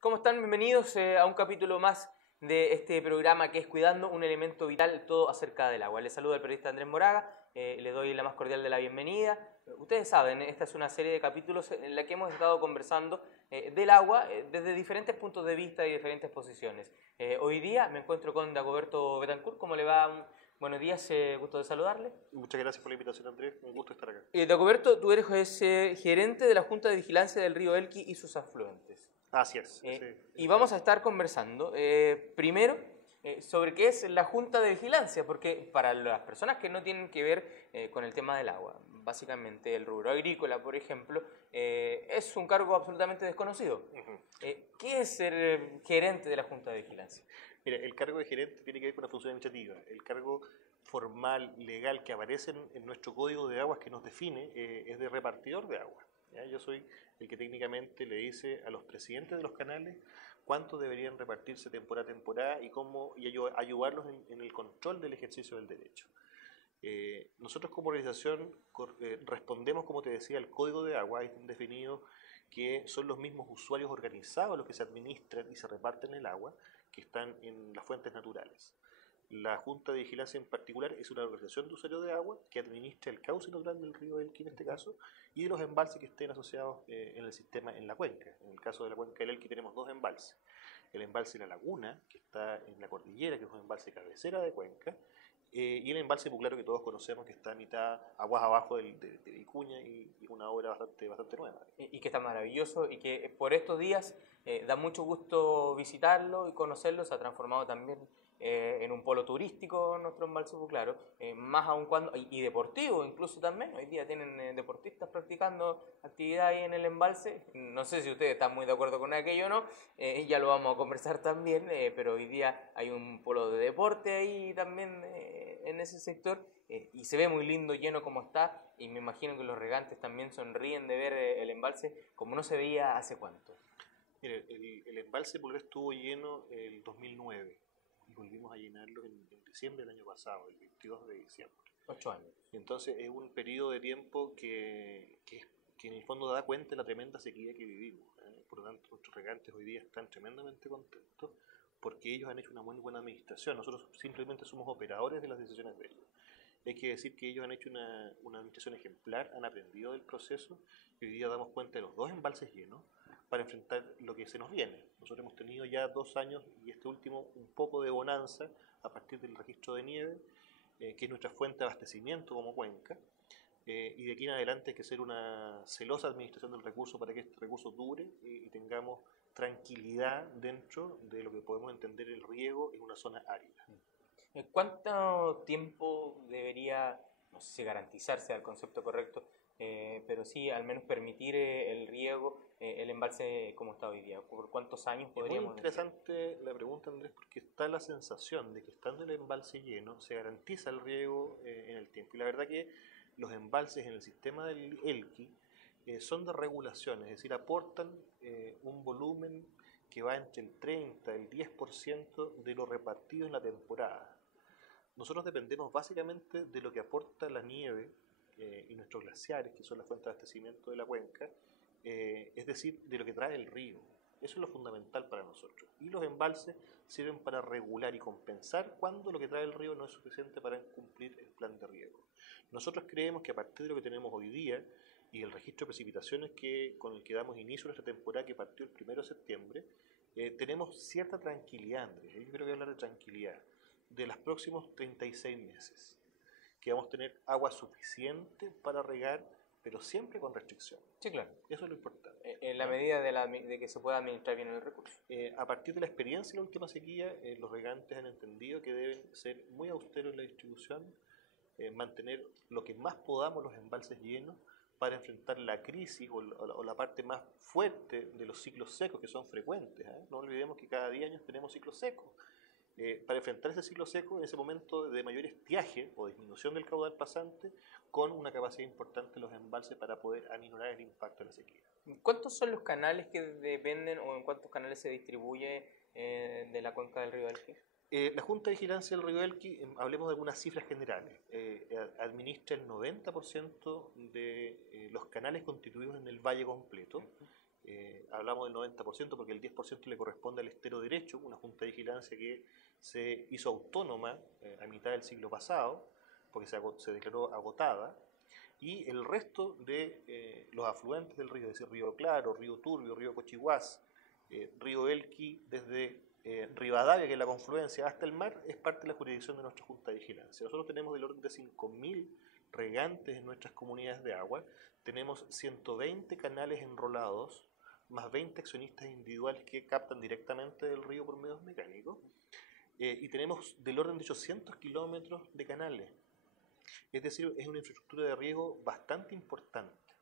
¿Cómo están? Bienvenidos a un capítulo más de este programa que es Cuidando un elemento vital, todo acerca del agua. Les saluda el periodista Andrés Moraga, les doy la más cordial de la bienvenida. Ustedes saben, esta es una serie de capítulos en la que hemos estado conversando del agua desde diferentes puntos de vista y diferentes posiciones. Hoy día me encuentro con Dagoberto Betancourt. ¿Cómo le va? Buenos días, gusto de saludarle. Muchas gracias por la invitación, Andrés. Un gusto estar acá. Dagoberto, tú eres gerente de la Junta de Vigilancia del río Elqui y sus afluentes. Así es. Y vamos a estar conversando primero sobre qué es la Junta de Vigilancia, porque para las personas que no tienen que ver con el tema del agua, básicamente el rubro agrícola, por ejemplo, es un cargo absolutamente desconocido. ¿Qué es ser gerente de la Junta de Vigilancia? Mira, el cargo de gerente tiene que ver con la función administrativa. El cargo formal, legal, que aparece en nuestro código de aguas que nos define, es de repartidor de agua. ¿Ya? Yo soy el que técnicamente le dice a los presidentes de los canales cuánto deberían repartirse temporada a temporada y cómo ayudarlos en el control del ejercicio del derecho. Nosotros como organización respondemos, como te decía, al código de agua. Hay definido que son los mismos usuarios organizados los que se administran y se reparten el agua que están en las fuentes naturales. La Junta de Vigilancia en particular es una organización de usuarios de agua que administra el cauce natural del río Elqui en este caso y de los embalses que estén asociados en el sistema en la cuenca. En el caso de la cuenca del Elqui tenemos dos embalses. El embalse La Laguna, que está en la cordillera, que es un embalse cabecera de cuenca, y el embalse Puclaro, que todos conocemos, que está a mitad, aguas abajo de Vicuña y una obra bastante nueva. Y que está maravilloso y que por estos días da mucho gusto visitarlo y conocerlo. Se ha transformado también en un polo turístico nuestro embalse Puclaro, más aún cuando, y deportivo incluso también. Hoy día tienen deportistas practicando actividad ahí en el embalse. No sé si ustedes están muy de acuerdo con aquello o no, ya lo vamos a conversar también, pero hoy día hay un polo de deporte ahí también en ese sector, y se ve muy lindo, lleno como está, y me imagino que los regantes también sonríen de ver el embalse como no se veía hace cuánto. Mire, el embalse Puclaro estuvo lleno el 2009 y volvimos a llenarlo en diciembre del año pasado, el 22 de diciembre. 8 años. Entonces es un periodo de tiempo que en el fondo da cuenta de la tremenda sequía que vivimos. Por lo tanto, nuestros regantes hoy día están tremendamente contentos porque ellos han hecho una muy buena administración. Nosotros simplemente somos operadores de las decisiones de ellos. Hay que decir que ellos han hecho una administración ejemplar, han aprendido del proceso y hoy día damos cuenta de los dos embalses llenos para enfrentar lo que se nos viene. Nosotros hemos tenido ya 2 años y este último un poco de bonanza a partir del registro de nieve, que es nuestra fuente de abastecimiento como cuenca, y de aquí en adelante hay que hacer una celosa administración del recurso para que este recurso dure y tengamos tranquilidad dentro de lo que podemos entender el riego en una zona árida. ¿Cuánto tiempo debería, no sé si garantizarse al concepto correcto, pero sí al menos permitir el riego, el embalse como está hoy día? ¿Por cuántos años podríamos decir? Es muy interesante la pregunta, Andrés, porque está la sensación de que estando el embalse lleno se garantiza el riego en el tiempo. Y la verdad que los embalses en el sistema del Elqui son de regulación, es decir, aportan un volumen que va entre el 30 y el 10% de lo repartido en la temporada. Nosotros dependemos básicamente de lo que aporta la nieve y nuestros glaciares, que son la fuente de abastecimiento de la cuenca, es decir, de lo que trae el río. Eso es lo fundamental para nosotros. Y los embalses sirven para regular y compensar cuando lo que trae el río no es suficiente para cumplir el plan de riego. Nosotros creemos que a partir de lo que tenemos hoy día y el registro de precipitaciones con el que damos inicio a nuestra temporada que partió el 1 de septiembre, tenemos cierta tranquilidad, Andrés. Yo creo que hablar de tranquilidad de los próximos 36 meses, que vamos a tener agua suficiente para regar, pero siempre con restricción. Sí, claro. Eso es lo importante. En la medida de que se pueda administrar bien el recurso. A partir de la experiencia de la última sequía, los regantes han entendido que deben ser muy austeros en la distribución, mantener lo que más podamos los embalses llenos para enfrentar la crisis o la parte más fuerte de los ciclos secos que son frecuentes. No olvidemos que cada 10 años tenemos ciclos secos. Para enfrentar ese ciclo seco en ese momento de mayor estiaje o disminución del caudal pasante, con una capacidad importante de los embalses para poder aminorar el impacto de la sequía. ¿Cuántos son los canales que dependen o en cuántos canales se distribuye de la cuenca del río Elqui? La Junta de Vigilancia del río Elqui, hablemos de algunas cifras generales, administra el 90% de los canales constituidos en el valle completo. hablamos del 90% porque el 10% le corresponde al estero derecho, una junta de vigilancia que se hizo autónoma a mitad del siglo pasado, porque se declaró agotada, y el resto de los afluentes del río, es decir, Río Claro, Río Turbio, Río Cochihuás, Río Elqui, desde Rivadavia, que es la confluencia, hasta el mar, es parte de la jurisdicción de nuestra Junta de Vigilancia. Nosotros tenemos del orden de 5.000 regantes en nuestras comunidades de agua, tenemos 120 canales enrolados, más 20 accionistas individuales que captan directamente del río por medios mecánicos, y tenemos del orden de 800 kilómetros de canales. Es decir, es una infraestructura de riego bastante importante.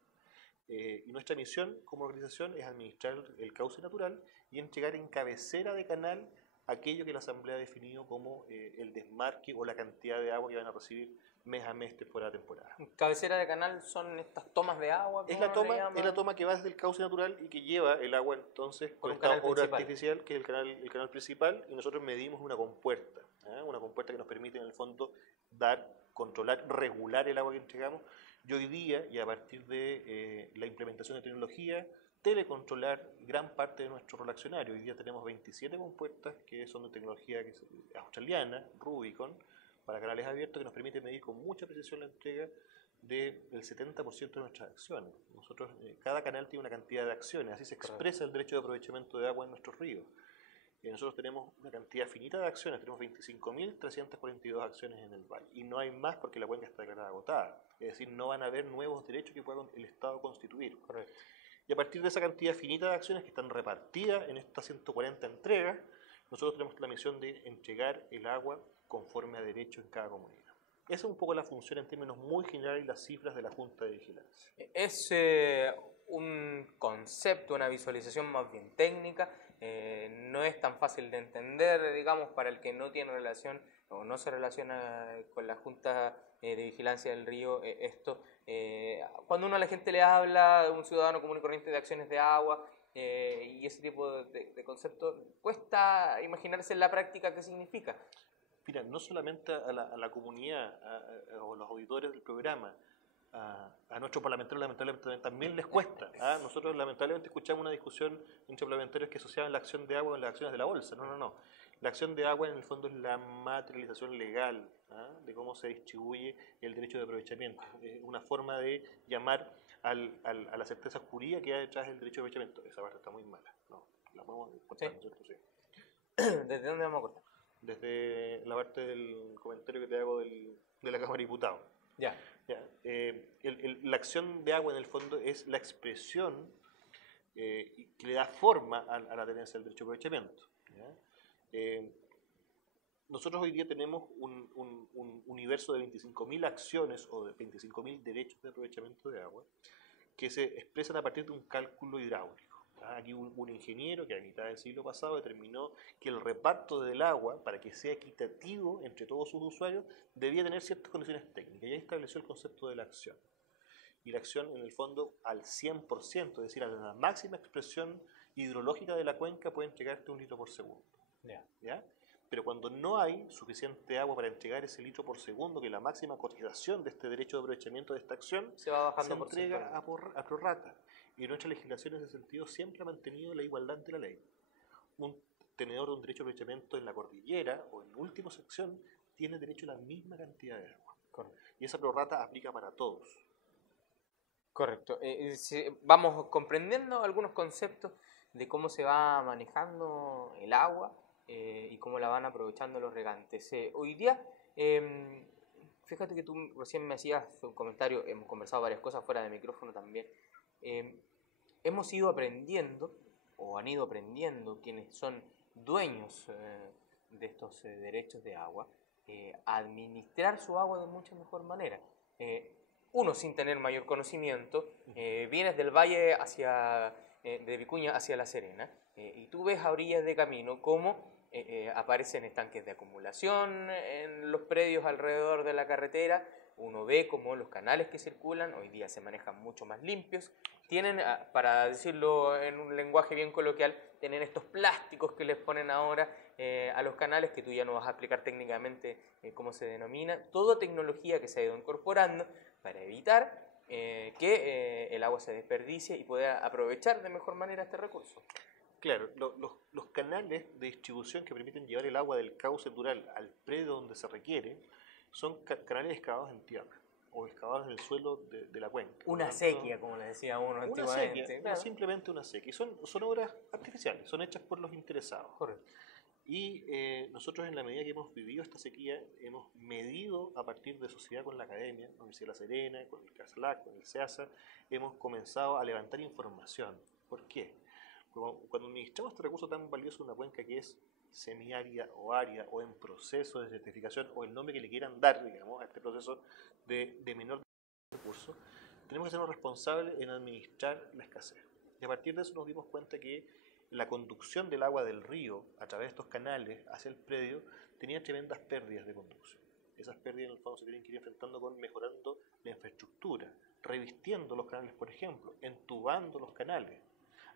Y nuestra misión como organización es administrar el cauce natural y entregar en cabecera de canal aquello que la Asamblea ha definido como el desmarque o la cantidad de agua que van a recibir mes a mes, temporada a temporada. Cabecera de canal son estas tomas de agua. Es la toma que va desde el cauce natural y que lleva el agua entonces por esta obra artificial, que es el canal principal, y nosotros medimos una compuerta que nos permite en el fondo controlar, regular el agua que entregamos, y hoy día, y a partir de la implementación de tecnología, telecontrolar gran parte de nuestro rol accionario. Hoy día tenemos 27 compuertas que son de tecnología australiana, Rubicon, para canales abiertos, que nos permite medir con mucha precisión la entrega del 70% de nuestras acciones. Nosotros, cada canal tiene una cantidad de acciones, así se expresa el derecho de aprovechamiento de agua en nuestros ríos. Nosotros tenemos una cantidad finita de acciones, tenemos 25.342 acciones en el valle, y no hay más porque la cuenca está declarada agotada. Es decir, no van a haber nuevos derechos que pueda el Estado constituir. Correcto. Y a partir de esa cantidad finita de acciones que están repartidas en estas 140 entregas, nosotros tenemos la misión de entregar el agua conforme a derecho en cada comunidad. Esa es un poco la función en términos muy generales y las cifras de la Junta de Vigilancia. Es un concepto, una visualización más bien técnica, no es tan fácil de entender, digamos, para el que no tiene relación o no se relaciona con la Junta de Vigilancia del Río, esto. Cuando uno a la gente le habla, un ciudadano común y corriente, de acciones de agua y ese tipo de conceptos, cuesta imaginarse en la práctica qué significa. Mira, no solamente a la comunidad o los auditores del programa, a nuestros parlamentarios lamentablemente también les cuesta. Nosotros lamentablemente escuchamos una discusión entre parlamentarios que asociaban la acción de agua con las acciones de la bolsa. No. La acción de agua en el fondo es la materialización legal de cómo se distribuye el derecho de aprovechamiento. Es una forma de llamar a la certeza jurídica que hay detrás del derecho de aprovechamiento. Esa parte está muy mala. No, la podemos cortar, ¿no es cierto? Sí. ¿Desde dónde vamos a cortar? Desde la parte del comentario que te hago de la Cámara de Diputados. Ya. La acción de agua en el fondo es la expresión que le da forma a la tenencia del derecho de aprovechamiento. Nosotros hoy día tenemos un universo de 25.000 acciones o de 25.000 derechos de aprovechamiento de agua que se expresan a partir de un cálculo hidráulico. Aquí un ingeniero que a mitad del siglo pasado determinó que el reparto del agua, para que sea equitativo entre todos sus usuarios, debía tener ciertas condiciones técnicas, y ahí estableció el concepto de la acción. Y la acción, en el fondo, al 100%, es decir, a la máxima expresión hidrológica de la cuenca, puede entregarte 1 litro por segundo. ¿Ya? Pero cuando no hay suficiente agua para entregar ese litro por segundo, que es la máxima cotización de este derecho de aprovechamiento de esta acción, se entrega a prorrata. Y nuestra legislación en ese sentido siempre ha mantenido la igualdad ante la ley. Un tenedor de un derecho de aprovechamiento en la cordillera o en última sección tiene derecho a la misma cantidad de agua. Correcto. Y esa prorrata aplica para todos. Correcto. Vamos comprendiendo algunos conceptos de cómo se va manejando el agua y cómo la van aprovechando los regantes. Hoy día, fíjate que tú recién me hacías un comentario, hemos conversado varias cosas fuera de micrófono también. Hemos ido aprendiendo, o han ido aprendiendo quienes son dueños de estos derechos de agua, a administrar su agua de mucha mejor manera. Uno sin tener mayor conocimiento, vienes del valle de Vicuña hacia La Serena, y tú ves a orillas de camino cómo aparecen estanques de acumulación en los predios alrededor de la carretera. Uno ve cómo los canales que circulan hoy día se manejan mucho más limpios. Tienen, para decirlo en un lenguaje bien coloquial, tienen estos plásticos que les ponen ahora a los canales, que tú ya no vas a explicar técnicamente cómo se denomina. Toda tecnología que se ha ido incorporando para evitar que el agua se desperdicie y pueda aprovechar de mejor manera este recurso. Claro, los canales de distribución que permiten llevar el agua del cauce natural al predio donde se requiere son canales excavados en tierra o excavados en el suelo de la cuenca. Una sequía, como le decía uno antiguamente. Una sequía, claro. no simplemente una sequía. Son obras artificiales, son hechas por los interesados. Correcto. Y nosotros, en la medida que hemos vivido esta sequía, hemos medido a partir de sociedad con la academia, la Universidad de La Serena, con el CASLAC, con el CEASA, hemos comenzado a levantar información. ¿Por qué? Cuando administramos este recurso tan valioso de una cuenca que es semiárida o árida o en proceso de certificación o el nombre que le quieran dar, digamos, a este proceso de menor recurso, tenemos que sernos responsables en administrar la escasez. Y a partir de eso nos dimos cuenta que la conducción del agua del río a través de estos canales hacia el predio tenía tremendas pérdidas de conducción. Esas pérdidas en el fondo se tienen que ir enfrentando con mejorando la infraestructura, revistiendo los canales, por ejemplo, entubando los canales.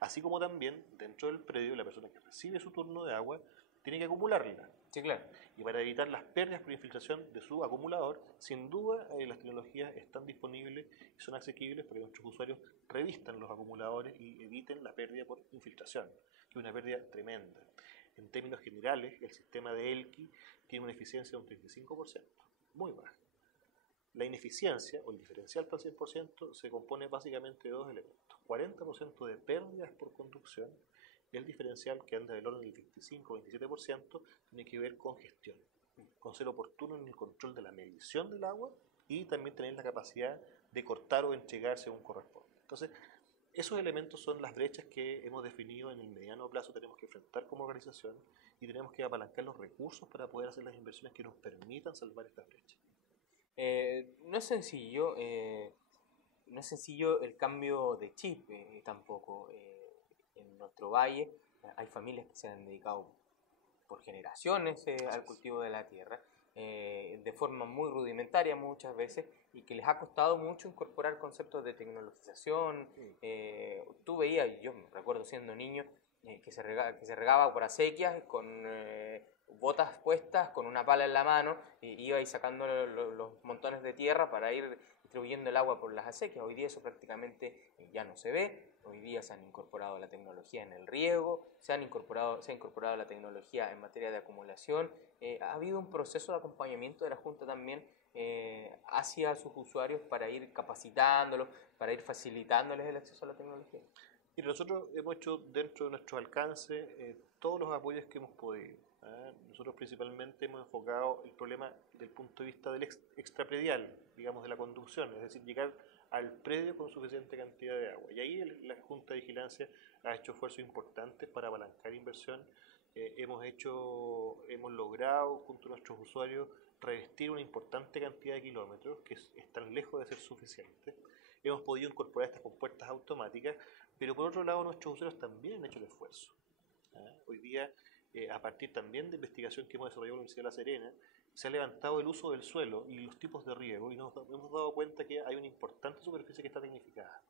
Así como también dentro del predio la persona que recibe su turno de agua tiene que acumularla. Sí, claro. Y para evitar las pérdidas por infiltración de su acumulador, sin duda las tecnologías están disponibles y son asequibles para que nuestros usuarios revistan los acumuladores y eviten la pérdida por infiltración, que es una pérdida tremenda. En términos generales, el sistema de Elqui tiene una eficiencia de un 35%, muy baja. La ineficiencia, o el diferencial para el 100%, se compone básicamente de dos elementos. 40% de pérdidas por conducción y el diferencial, que anda del orden del 25 o 27%, tiene que ver con gestión, con ser oportuno en el control de la medición del agua y también tener la capacidad de cortar o entregar según corresponde. Entonces, esos elementos son las brechas que hemos definido en el mediano plazo, tenemos que enfrentar como organización y tenemos que apalancar los recursos para poder hacer las inversiones que nos permitan salvar estas brechas. No es sencillo, no es sencillo el cambio de chip tampoco. En nuestro valle hay familias que se han dedicado por generaciones al cultivo de la tierra, de forma muy rudimentaria muchas veces, y que les ha costado mucho incorporar conceptos de tecnologización. Tú veías, yo me recuerdo siendo niño, que se regaba por acequias con botas puestas, con una pala en la mano, y iba ahí sacando los montones de tierra para ir distribuyendo el agua por las acequias. Hoy día eso prácticamente ya no se ve. Hoy día se han incorporado la tecnología en el riego, se ha incorporado la tecnología en materia de acumulación. Ha habido un proceso de acompañamiento de la Junta también hacia sus usuarios para ir capacitándolos, para ir facilitándoles el acceso a la tecnología. Y nosotros hemos hecho dentro de nuestro alcance todos los apoyos que hemos podido. Nosotros principalmente hemos enfocado el problema del punto de vista del extrapredial, digamos, de la conducción, es decir, llegar al predio con suficiente cantidad de agua. Y ahí la Junta de Vigilancia ha hecho esfuerzos importantes para apalancar inversión. Hemos logrado, junto a nuestros usuarios, revestir una importante cantidad de kilómetros que están lejos de ser suficientes. Hemos podido incorporar estas compuertas automáticas, pero por otro lado nuestros usuarios también han hecho el esfuerzo. Hoy día, a partir también de investigación que hemos desarrollado en la Universidad de La Serena, se ha levantado el uso del suelo y los tipos de riego y nos hemos dado cuenta que hay una importante superficie que está tecnificada.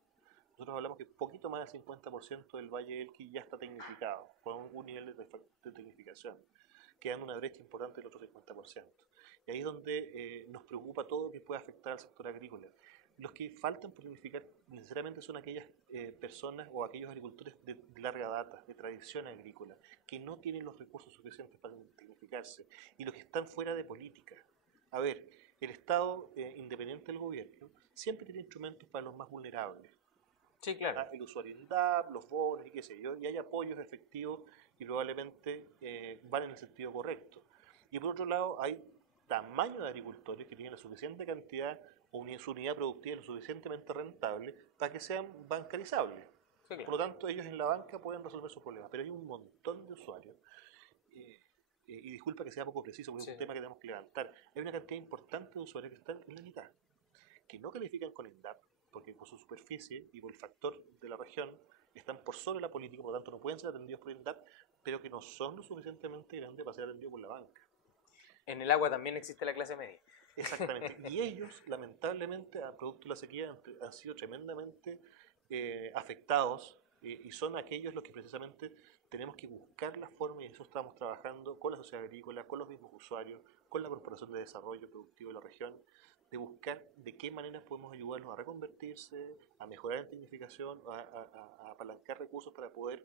Nosotros hablamos que poquito más del 50% del Valle del Elqui ya está tecnificado, con un nivel de tecnificación, quedando una brecha importante del otro 50%. Y ahí es donde nos preocupa todo lo que pueda afectar al sector agrícola. Los que faltan por tecnificar necesariamente son aquellas personas o aquellos agricultores de larga data, de tradición agrícola, que no tienen los recursos suficientes para tecnificarse y los que están fuera de política. A ver, el Estado independiente del gobierno siempre tiene instrumentos para los más vulnerables. Sí, claro. El usuario INDAP, los bonos y qué sé yo, y hay apoyos efectivos y probablemente van en el sentido correcto. Y por otro lado, hay tamaño de agricultores que tienen la suficiente cantidad o su unidad productiva lo suficientemente rentable para que sean bancarizables. Sí, claro. Por lo tanto, ellos en la banca pueden resolver sus problemas, pero hay un montón de usuarios. Y disculpa que sea poco preciso, porque es un tema que tenemos que levantar. Hay una cantidad importante de usuarios que están en la mitad, que no califican con INDAP, porque por su superficie y por el factor de la región están por sobre la política, por lo tanto no pueden ser atendidos por INDAP, pero que no son lo suficientemente grandes para ser atendidos por la banca. En el agua también existe la clase media. Exactamente. Y ellos, lamentablemente, a producto de la sequía, han sido tremendamente afectados y son aquellos los que precisamente tenemos que buscar la forma, y en eso estamos trabajando con la sociedad agrícola, con los mismos usuarios, con la Corporación de Desarrollo Productivo de la región, de buscar de qué manera podemos ayudarlos a reconvertirse, a mejorar en tecnificación, a apalancar recursos para poder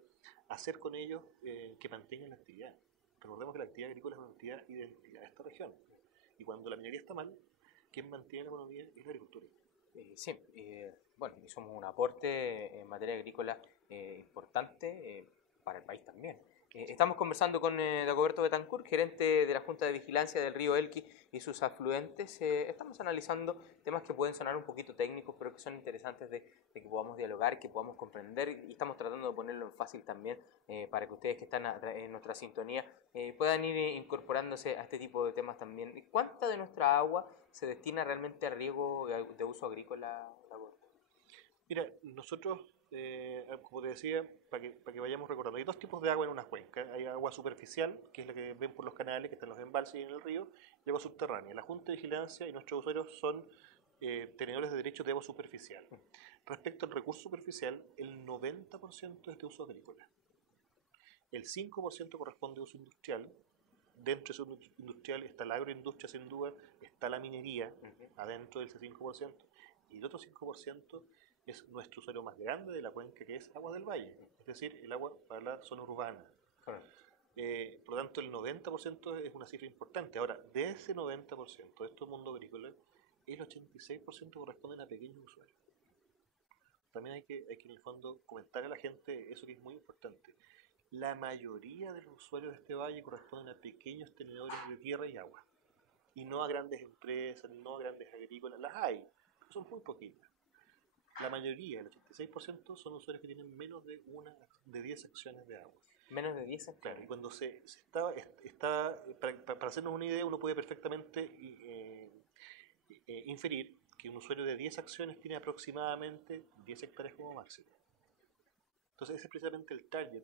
hacer con ellos que mantengan la actividad. Recordemos que la actividad agrícola es una actividad identidad de esta región. Y cuando la minería está mal, ¿quién mantiene la economía? Es la agricultura. Sí, bueno, y somos un aporte en materia agrícola importante para el país también. Estamos conversando con Dagoberto Betancourt, gerente de la Junta de Vigilancia del río Elqui y sus afluentes. Estamos analizando temas que pueden sonar un poquito técnicos, pero que son interesantes de que podamos dialogar, que podamos comprender, y estamos tratando de ponerlo en fácil también para que ustedes que están en nuestra sintonía puedan ir incorporándose a este tipo de temas también. ¿Cuánta de nuestra agua se destina realmente a riego de uso agrícola, Dagoberto? Mira, nosotros, como te decía, para que vayamos recordando, hay dos tipos de agua en una cuenca. Hay agua superficial, que es la que ven por los canales, que están en los embalses y en el río, y agua subterránea. La Junta de Vigilancia y nuestros usuarios son tenedores de derechos de agua superficial. Respecto al recurso superficial, el 90% es de uso agrícola. El 5% corresponde a uso industrial. Dentro de uso industrial está la agroindustria, sin duda, está la minería, adentro del 5%, y el otro 5% es nuestro usuario más grande de la cuenca, que es agua del valle, es decir, el agua para la zona urbana. Por lo tanto, el 90% es una cifra importante. Ahora, de ese 90% de este mundo agrícola, el 86% corresponden a pequeños usuarios. También hay que en el fondo comentar a la gente eso que es muy importante. La mayoría de los usuarios de este valle corresponden a pequeños tenedores de tierra y agua, y no a grandes empresas, no a grandes agrícolas. Las hay, pero son muy poquitas. La mayoría, el 86%, son usuarios que tienen menos de 10 acciones de agua. Menos de 10 acciones. Claro, y cuando para hacernos una idea, uno puede perfectamente inferir que un usuario de 10 acciones tiene aproximadamente 10 hectáreas como máximo. Entonces ese es precisamente el target.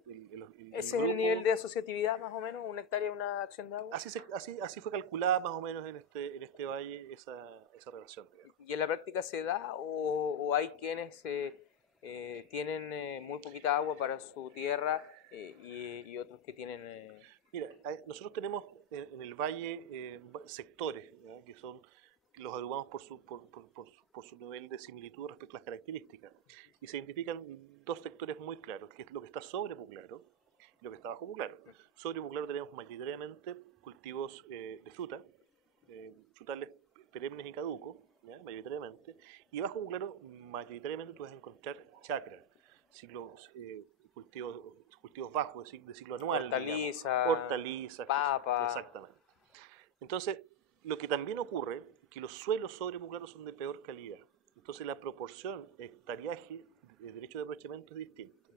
¿Ese es el nivel de asociatividad más o menos? ¿1 hectárea una acción de agua? Así fue calculada más o menos en este valle esa relación. ¿Y en la práctica se da o hay quienes tienen muy poquita agua para su tierra y otros que tienen... Mira, nosotros tenemos en el valle sectores, ¿ya? Que son... los agrupamos por su nivel de similitud respecto a las características. Y se identifican dos sectores muy claros, que es lo que está sobre Puclaro y lo que está bajo Puclaro. Sobre Puclaro tenemos mayoritariamente cultivos de fruta, frutales perennes y caducos, ¿ya? Mayoritariamente. Y bajo Puclaro, mayoritariamente tú vas a encontrar chacra, cultivos bajos, de ciclo anual. Hortalizas, papa. Exactamente. Entonces, lo que también ocurre es que los suelos sobre Puclaro son de peor calidad. Entonces la proporción hectareaje de derecho de aprovechamiento es distinta.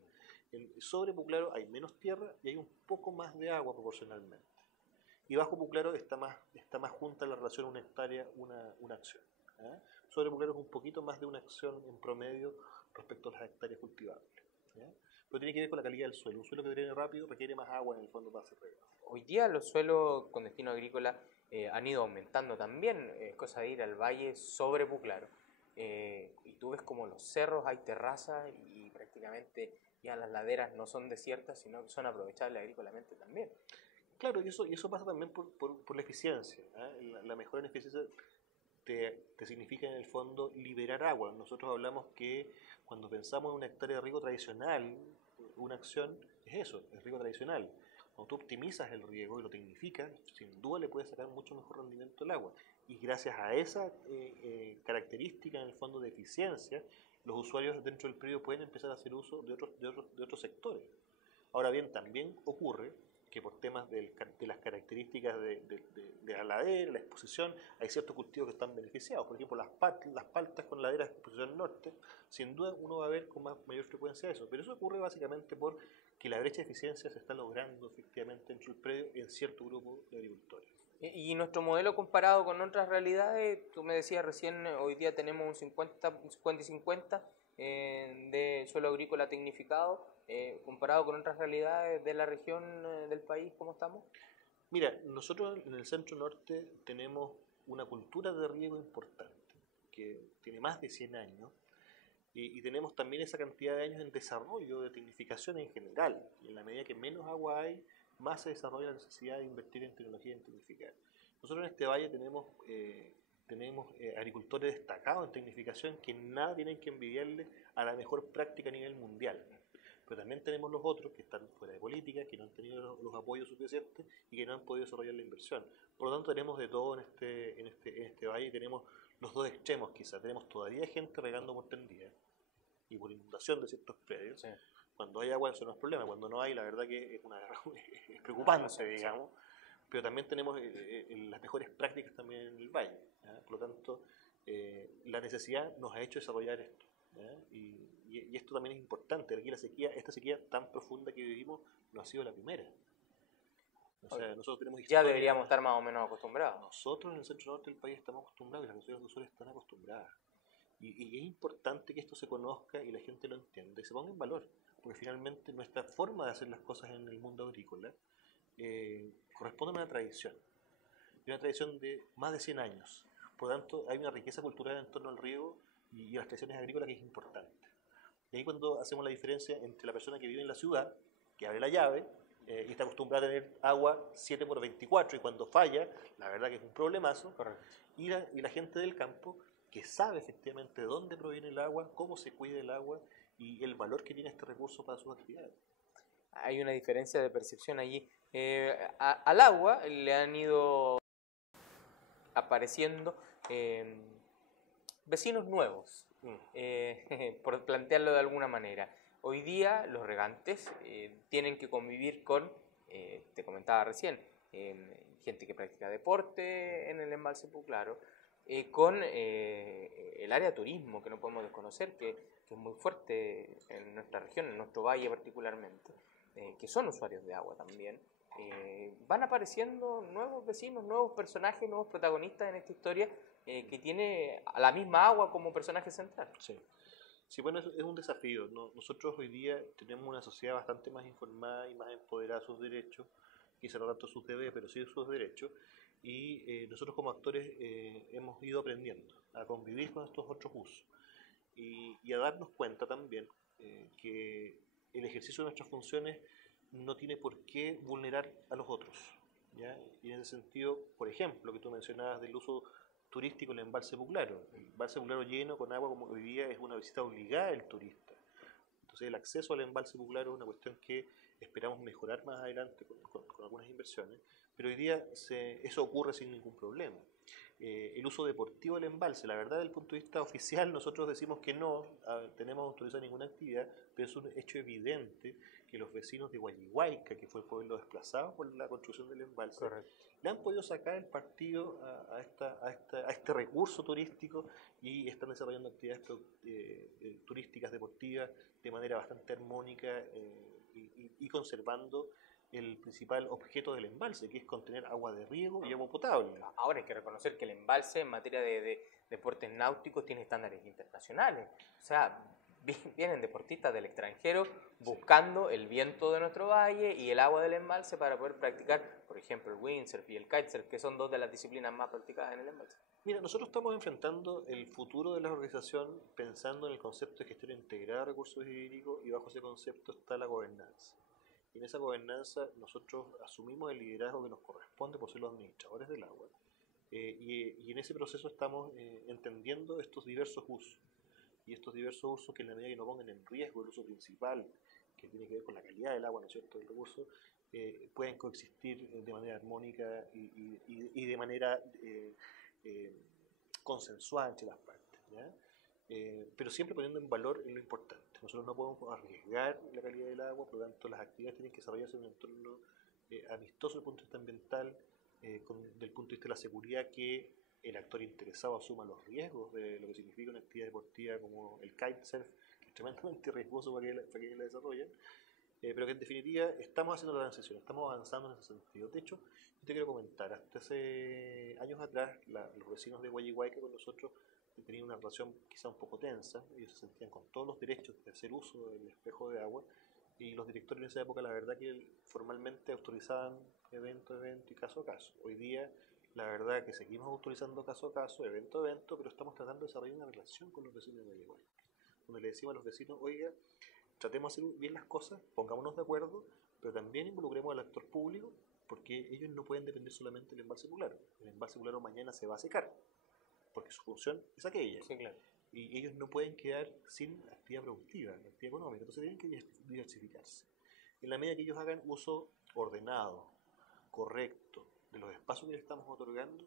Sobre Puclaro hay menos tierra y hay un poco más de agua proporcionalmente. Y bajo Puclaro está más junta la relación 1 hectárea, una acción. ¿Eh? Sobre Puclaro es un poquito más de una acción en promedio respecto a las hectáreas cultivables. Pero tiene que ver con la calidad del suelo. Un suelo que drene rápido requiere más agua en el fondo para ser regado. Hoy día los suelos con destino agrícola han ido aumentando también, cosa de ir al valle sobre Puclaro. Y tú ves como los cerros hay terrazas y prácticamente ya las laderas no son desiertas, sino que son aprovechables agrícolamente también. Claro, y eso pasa también por la eficiencia. La mejora en eficiencia te significa en el fondo liberar agua. Nosotros hablamos que cuando pensamos en una hectárea de riego tradicional, una acción es eso, es riego tradicional. Cuando tú optimizas el riego y lo tecnificas, sin duda le puedes sacar mucho mejor rendimiento al agua. Y gracias a esa característica en el fondo de eficiencia, los usuarios dentro del predio pueden empezar a hacer uso de otros sectores. Ahora bien, también ocurre que por temas de las características de la ladera, la exposición, hay ciertos cultivos que están beneficiados. Por ejemplo, las paltas con ladera de exposición norte, sin duda uno va a ver con mayor frecuencia eso. Pero eso ocurre básicamente por que la brecha de eficiencia se está logrando efectivamente dentro del predio en cierto grupo de agricultores. Y nuestro modelo comparado con otras realidades, tú me decías recién, hoy día tenemos un 50 y 50 de suelo agrícola tecnificado, comparado con otras realidades de la región del país, ¿cómo estamos? Mira, nosotros en el centro norte tenemos una cultura de riego importante, que tiene más de 100 años, y tenemos también esa cantidad de años en desarrollo de tecnificación en general. Y en la medida que menos agua hay, más se desarrolla la necesidad de invertir en tecnología y en tecnificar. Nosotros en este valle tenemos tenemos agricultores destacados en tecnificación que nada tienen que envidiarle a la mejor práctica a nivel mundial. Pero también tenemos los otros que están fuera de política, que no han tenido los apoyos suficientes y que no han podido desarrollar la inversión. Por lo tanto, tenemos de todo en este valle. Tenemos los dos extremos quizás. Tenemos todavía gente regando por tendida y por inundación de ciertos predios. Sí. Cuando hay agua eso no es problema. Cuando no hay, la verdad que es preocupante, digamos. Pero también tenemos las mejores prácticas también en el valle. Por lo tanto, la necesidad nos ha hecho desarrollar esto. Y esto también es importante. Aquí esta sequía tan profunda que vivimos no ha sido la primera. O sea, nosotros tenemos historia, ya deberíamos estar más o menos acostumbrados. Nosotros en el centro norte del país estamos acostumbrados y las regiones del sur están acostumbradas. Y es importante que esto se conozca y la gente lo entienda y se ponga en valor. Porque finalmente nuestra forma de hacer las cosas en el mundo agrícola corresponde a una tradición. Y una tradición de más de 100 años. Por lo tanto, hay una riqueza cultural en torno al riego y las tradiciones agrícolas que es importante. Y ahí cuando hacemos la diferencia entre la persona que vive en la ciudad, que abre la llave y está acostumbrada a tener agua 7x24 y cuando falla, la verdad que es un problemazo. Correcto. Y la gente del campo que sabe efectivamente de dónde proviene el agua, cómo se cuida el agua y el valor que tiene este recurso para sus actividades. Hay una diferencia de percepción allí. Al agua le han ido apareciendo vecinos nuevos. Por plantearlo de alguna manera. Hoy día los regantes tienen que convivir con, te comentaba recién, gente que practica deporte en el embalse Puclaro, con el área de turismo que no podemos desconocer, que es muy fuerte en nuestra región, en nuestro valle particularmente, que son usuarios de agua también. Van apareciendo nuevos vecinos, nuevos personajes, nuevos protagonistas en esta historia que tiene a la misma agua como personaje central. Sí, bueno, es un desafío. Nosotros hoy día tenemos una sociedad bastante más informada y más empoderada de sus derechos, quizá no tanto sus deberes, pero sí de sus derechos, y nosotros como actores hemos ido aprendiendo a convivir con estos otros usos y a darnos cuenta también que el ejercicio de nuestras funciones no tiene por qué vulnerar a los otros, ¿ya? Y en ese sentido, por ejemplo, que tú mencionabas del uso turístico en el embalse Puclaro. El embalse Puclaro lleno con agua como hoy día es una visita obligada del turista. Entonces el acceso al embalse Puclaro es una cuestión que esperamos mejorar más adelante con algunas inversiones, pero hoy día eso ocurre sin ningún problema. El uso deportivo del embalse, la verdad, desde el punto de vista oficial, nosotros decimos que no tenemos autorizada ninguna actividad, pero es un hecho evidente que los vecinos de Guayihuayca, que fue el pueblo desplazado por la construcción del embalse, correcto, le han podido sacar el partido a este recurso turístico y están desarrollando actividades turísticas deportivas de manera bastante armónica y conservando el principal objeto del embalse, que es contener agua de riego y agua potable. Ahora hay que reconocer que el embalse en materia de deportes náuticos tiene estándares internacionales. O sea, vienen deportistas del extranjero buscando el viento de nuestro valle y el agua del embalse para poder practicar, por ejemplo, el windsurf y el kitesurf, que son dos de las disciplinas más practicadas en el embalse. Mira, nosotros estamos enfrentando el futuro de la organización pensando en el concepto de gestión integrada de recursos hídricos y bajo ese concepto está la gobernanza. Y en esa gobernanza nosotros asumimos el liderazgo que nos corresponde por ser los administradores del agua. Y en ese proceso estamos entendiendo estos diversos usos. Y estos diversos usos que en la medida que no pongan en riesgo el uso principal, que tiene que ver con la calidad del agua, ¿no es cierto?, del recurso, pueden coexistir de manera armónica y de manera consensuada entre las partes, ¿ya? Pero siempre poniendo en valor lo importante. Nosotros no podemos arriesgar la calidad del agua, por lo tanto las actividades tienen que desarrollarse en un entorno amistoso desde el punto de vista ambiental, desde el punto de vista de la seguridad, que el actor interesado asuma los riesgos de lo que significa una actividad deportiva como el kitesurf, que es tremendamente riesgoso para que la desarrollen, pero que en definitiva estamos haciendo la transición, estamos avanzando en ese sentido. De hecho, yo te quiero comentar, hasta hace años atrás, los vecinos de Guayihuayca con nosotros tenían una relación quizá un poco tensa, ellos se sentían con todos los derechos de hacer uso del espejo de agua, y los directores en esa época la verdad que formalmente autorizaban evento y caso a caso. Hoy día la verdad que seguimos autorizando caso a caso, evento a evento, pero estamos tratando de desarrollar una relación con los vecinos de Guayihuayca, donde le decimos a los vecinos, oiga, tratemos de hacer bien las cosas, pongámonos de acuerdo, pero también involucremos al actor público, porque ellos no pueden depender solamente del embalse Puclaro. El embalse Puclaro mañana se va a secar. porque su función es aquella. Sí, claro. Y ellos no pueden quedar sin actividad productiva, actividad económica, entonces tienen que diversificarse. En la medida que ellos hagan uso ordenado, correcto, de los espacios que les estamos otorgando,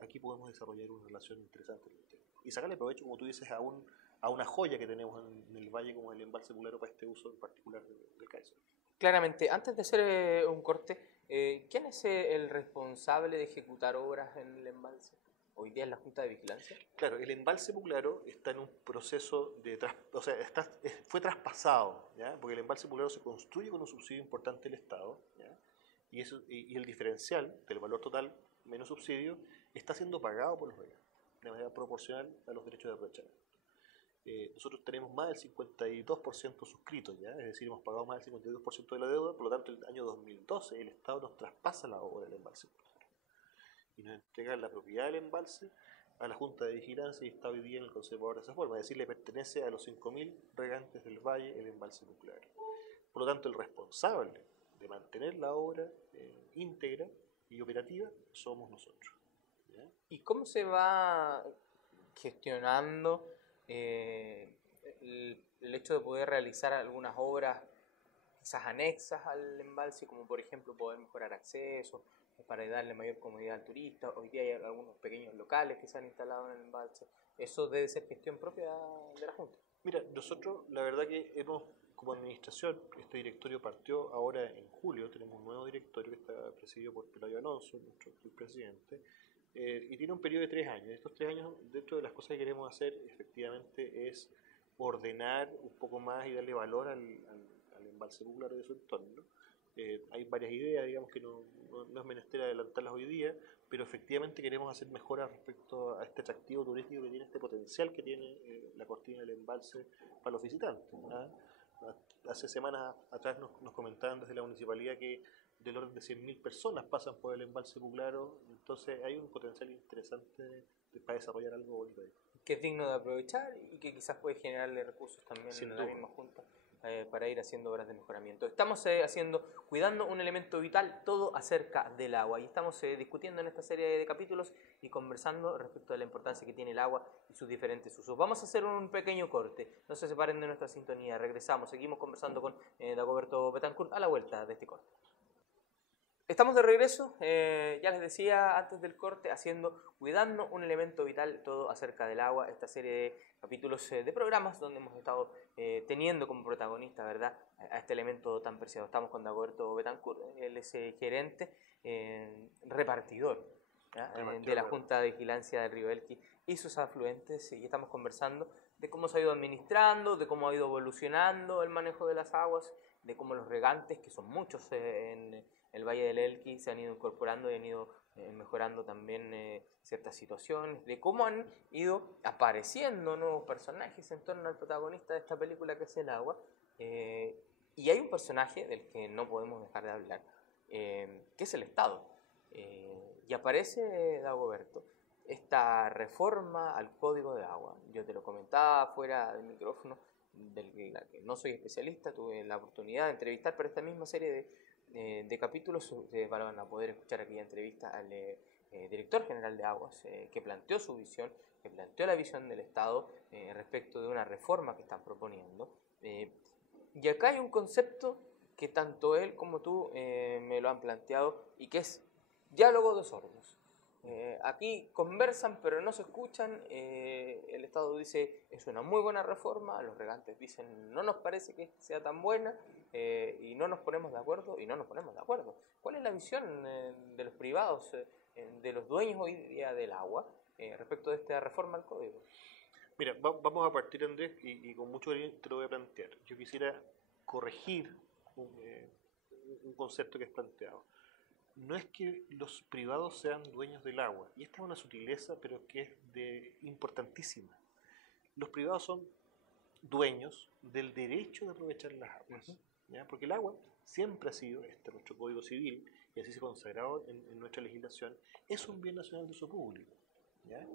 aquí podemos desarrollar una relación interesante en el tema. Y sacarle provecho, como tú dices, a una joya que tenemos en el valle como el embalse Puglaro para este uso en particular del Kaiser. Claramente, antes de hacer un corte, ¿quién es el responsable de ejecutar obras en el embalse? Hoy día es la Junta de Vigilancia. Claro, el embalse Puglaro está en un proceso de... o sea, fue traspasado, ¿ya? Porque el embalse Puglaro se construye con un subsidio importante del Estado, ¿ya? Y el diferencial del valor total menos subsidio está siendo pagado por los regantes de manera proporcional a los derechos de aprovechamiento. Nosotros tenemos más del 52% suscritos, ¿ya? Es decir, hemos pagado más del 52% de la deuda, por lo tanto, el año 2012 el Estado nos traspasa la obra del embalse y nos entrega la propiedad del embalse a la Junta de Vigilancia y está hoy día en el conservador de esa forma, es decir, le pertenece a los 5.000 regantes del valle el embalse Puglaro. Por lo tanto, el responsable de mantener la obra íntegra y operativa somos nosotros, ¿ya? ¿Y cómo se va gestionando el hecho de poder realizar algunas obras quizás anexas al embalse, como por ejemplo poder mejorar acceso para darle mayor comodidad al turista? Hoy día hay algunos pequeños locales que se han instalado en el embalse. ¿Eso debe ser gestión propia de la Junta? Mira, nosotros la verdad que como administración, este directorio partió ahora en julio, tenemos un nuevo directorio que está presidido por Pelayo Alonso, nuestro presidente, y tiene un periodo de 3 años. Estos 3 años, dentro de las cosas que queremos hacer, efectivamente, es ordenar un poco más y darle valor al embalse Puglaro de su entorno. Hay varias ideas, digamos que no es menester adelantarlas hoy día, pero efectivamente queremos hacer mejoras respecto a este atractivo turístico que tiene, este potencial que tiene la cortina del embalse para los visitantes, ¿ah? Hace semanas atrás nos comentaban desde la municipalidad que del orden de 100.000 personas pasan por el embalse Puglaro, entonces hay un potencial interesante para desarrollar algo bonito ahí. Que es digno de aprovechar y que quizás puede generarle recursos también en la misma Junta para ir haciendo obras de mejoramiento. Estamos cuidando un elemento vital, todo acerca del agua, y estamos discutiendo en esta serie de capítulos y conversando respecto de la importancia que tiene el agua y sus diferentes usos. Vamos a hacer un pequeño corte, no se separen de nuestra sintonía, regresamos, seguimos conversando con Dagoberto Betancourt a la vuelta de este corte. Estamos de regreso, ya les decía antes del corte, cuidando un elemento vital, todo acerca del agua, esta serie de capítulos de programas donde hemos estado teniendo como protagonista, ¿verdad?, a este elemento tan preciado. Estamos con Dagoberto Betancourt, él es gerente, repartidor de la Junta de Vigilancia del Río Elqui y sus afluentes, y estamos conversando de cómo se ha ido administrando, de cómo ha ido evolucionando el manejo de las aguas, de cómo los regantes, que son muchos en el Valle del Elqui, se han ido incorporando y han ido mejorando también ciertas situaciones, de cómo han ido apareciendo nuevos personajes en torno al protagonista de esta película que es el agua. Y hay un personaje del que no podemos dejar de hablar, que es el Estado. Y aparece, Dagoberto, esta reforma al Código de Agua. Yo te lo comentaba fuera del micrófono, de la que no soy especialista, tuve la oportunidad de entrevistar para esta misma serie de capítulos. Ustedes van a poder escuchar aquella entrevista al director general de Aguas, que planteó su visión, que planteó la visión del Estado respecto de una reforma que están proponiendo. Y acá hay un concepto que tanto él como tú me lo han planteado y que es diálogo de sordos. Aquí conversan pero no se escuchan. El Estado dice es una muy buena reforma, los regantes dicen no nos parece que sea tan buena, y no nos ponemos de acuerdo y no nos ponemos de acuerdo. ¿Cuál es la visión de los privados, de los dueños hoy día del agua respecto de esta reforma al código? Mira, vamos a partir, Andrés, y con mucho cariño te lo voy a plantear. Yo quisiera corregir un concepto que es planteado. No es que los privados sean dueños del agua, y esta es una sutileza, pero que es importantísima. Los privados son dueños del derecho de aprovechar las aguas, ¿ya? Porque el agua siempre ha sido, este nuestro Código Civil, y así se ha consagrado en nuestra legislación, es un bien nacional de uso público, ¿ya?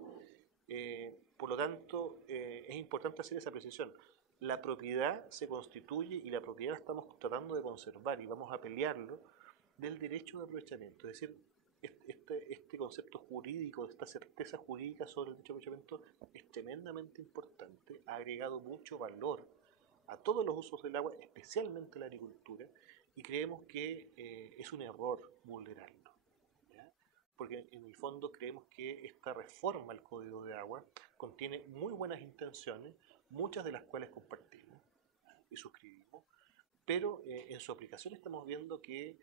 Por lo tanto, es importante hacer esa precisión. La propiedad se constituye, y la propiedad la estamos tratando de conservar, y vamos a pelearlo, del derecho de aprovechamiento. Es decir, este concepto jurídico, esta certeza jurídica sobre el derecho de aprovechamiento es tremendamente importante, ha agregado mucho valor a todos los usos del agua, especialmente la agricultura, y creemos que es un error vulnerarlo, ¿ya? Porque en el fondo creemos que esta reforma al Código de Agua contiene muy buenas intenciones, muchas de las cuales compartimos y suscribimos, pero en su aplicación estamos viendo que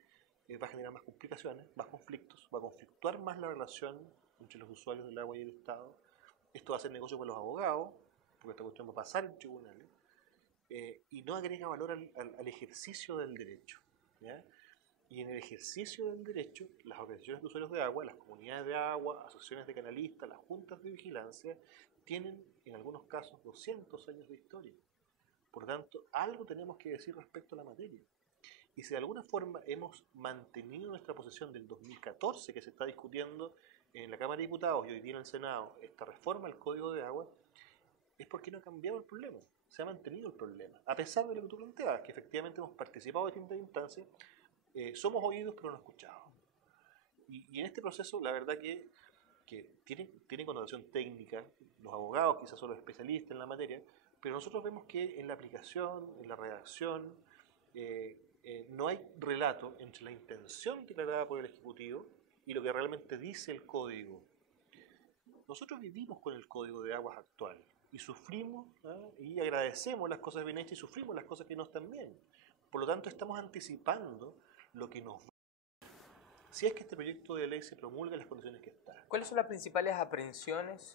va a generar más complicaciones, más conflictos, va a conflictuar más la relación entre los usuarios del agua y el Estado. Esto va a hacer negocio con los abogados, porque esta cuestión va a pasar en tribunales, y no agrega valor al ejercicio del derecho, ¿ya? Y en el ejercicio del derecho, las organizaciones de usuarios de agua, las comunidades de agua, asociaciones de canalistas, las juntas de vigilancia, tienen en algunos casos 200 años de historia. Por lo tanto, algo tenemos que decir respecto a la materia. Y si de alguna forma hemos mantenido nuestra posición del 2014, que se está discutiendo en la Cámara de Diputados y hoy día en el Senado, esta reforma al Código de Agua, es porque no ha cambiado el problema, se ha mantenido el problema. A pesar de lo que tú planteabas, que efectivamente hemos participado en distintas instancias, somos oídos pero no escuchados. Y en este proceso, la verdad que tiene connotación técnica, los abogados quizás son los especialistas en la materia, pero nosotros vemos que en la aplicación, en la redacción, no hay relato entre la intención declarada por el Ejecutivo y lo que realmente dice el Código. Nosotros vivimos con el Código de Aguas actual y sufrimos, y agradecemos las cosas bien hechas y sufrimos las cosas que no están bien. Por lo tanto, estamos anticipando lo que nos va si es que este proyecto de ley se promulga en las condiciones que está. ¿Cuáles son las principales aprensiones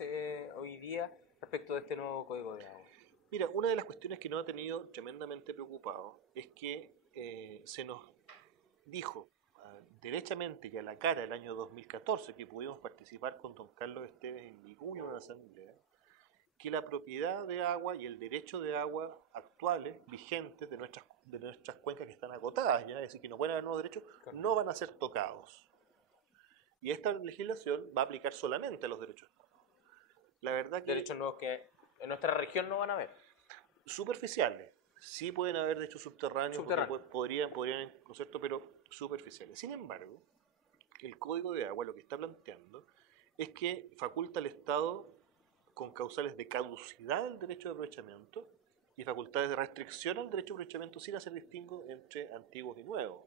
hoy día respecto de este nuevo Código de Agua? Mira, una de las cuestiones que nos ha tenido tremendamente preocupado es que se nos dijo derechamente y a la cara el año 2014, que pudimos participar con don Carlos Esteves en Vicuña en una asamblea, que la propiedad de agua y el derecho de agua actuales, vigentes de nuestras cuencas que están agotadas, ¿ya? Es decir, que no pueden haber nuevos derechos, no van a ser tocados. Y esta legislación va a aplicar solamente a los derechos nuevos. La verdad que derechos nuevos que en nuestra región no van a haber. Superficiales. Sí pueden haber derechos subterráneos. Podrían, ¿no es cierto?, pero superficiales. Sin embargo, el Código de Agua lo que está planteando es que faculta al Estado con causales de caducidad del derecho de aprovechamiento y facultades de restricción al derecho de aprovechamiento sin hacer distingo entre antiguos y nuevos.